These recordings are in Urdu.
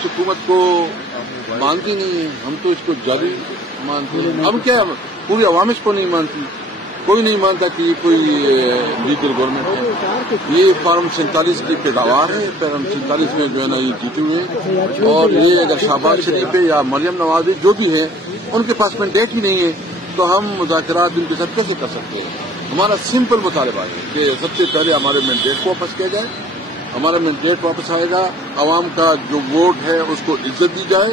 اس حکومت کو مانتی نہیں ہے، ہم تو اس کو جاری مانتے ہیں. ہم کیا پوری عوام اس کو نہیں مانتی، کوئی نہیں مانتا کہ یہ کوئی لیگل گورنمنٹ ہے. یہ فارم 47 کی پیداوار ہے. فارم 47 میں جو ہے نا یہ جیتے ہوئے ہیں، اور یہ اگر شہباز شریف ہے یا مریم نواز ہے جو بھی ہے ان کے پاس مینڈیٹ ہی نہیں ہے تو ہم مذاکرات ان کے ساتھ کیسے کر سکتے ہیں؟ ہمارا سمپل مطالبہ ہے کہ سب سے پہلے ہمارے مینڈیٹ کو واپس کیا جائے. ہمارا مینڈیٹ واپس آئے گا، عوام کا جو ووٹ ہے اس کو عزت دی جائے،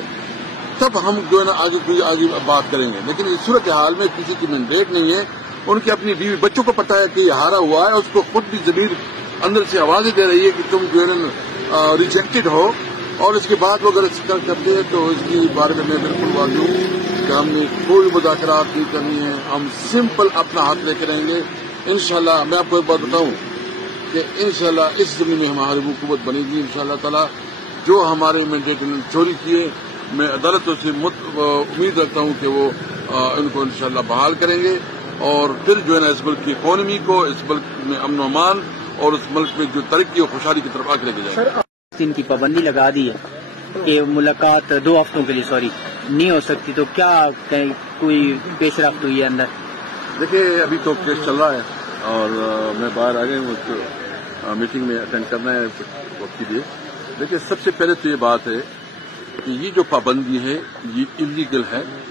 تب ہم جو ہے نا آگے بات کریں گے. لیکن اس صورتحال میں کسی کی مینڈیٹ نہیں ہے، ان کی اپنی بیوی بچوں کو پتا ہے کہ یہ ہارا ہوا ہے، اس کو خود بھی ضمیر اندر سے آوازیں دے رہی ہے کہ تم جو ہے نا ریجیکٹڈ ہو، اور اس کے بعد وہ اگر کرتے ہیں تو اس کے بارے میں بالکل واضح ہوں کہ ہم نے کوئی مذاکرات نہیں کرنی ہے. ہم سمپل اپنا ہاتھ لے کے رہیں گے انشاءاللہ. میں آپ کو ایک بات بتاؤں کہ انشاءاللہ اس زمین میں ہماری حکومت بنے گی انشاءاللہ تعالی. جو ہمارے مینڈیٹ نے چوری کیے، میں عدالتوں سے امید رکھتا ہوں کہ وہ ان کو انشاءاللہ بحال کریں گے، اور پھر جو ہے نا اس ملک کی اکانومی کو، اس ملک میں امن و امان اور اس ملک میں جو ترقی اور خوشحالی کی طرف آگے لے کے جائیں گے. ان کی پابندی لگا دی ہے کہ ملاقات 2 ہفتوں کے لیے نہیں ہو سکتی، تو کیا کوئی پیش رفت ہوئی ہے اندر؟ دیکھیے ابھی تو کیس چل رہا ہے اور میں باہر آ گیا ہوں، میٹنگ میں اٹینڈ کرنا ہے کچھ وقت کے لیے. دیکھیے سب سے پہلے تو یہ بات ہے کہ یہ جو پابندی ہے یہ انلیگل ہے،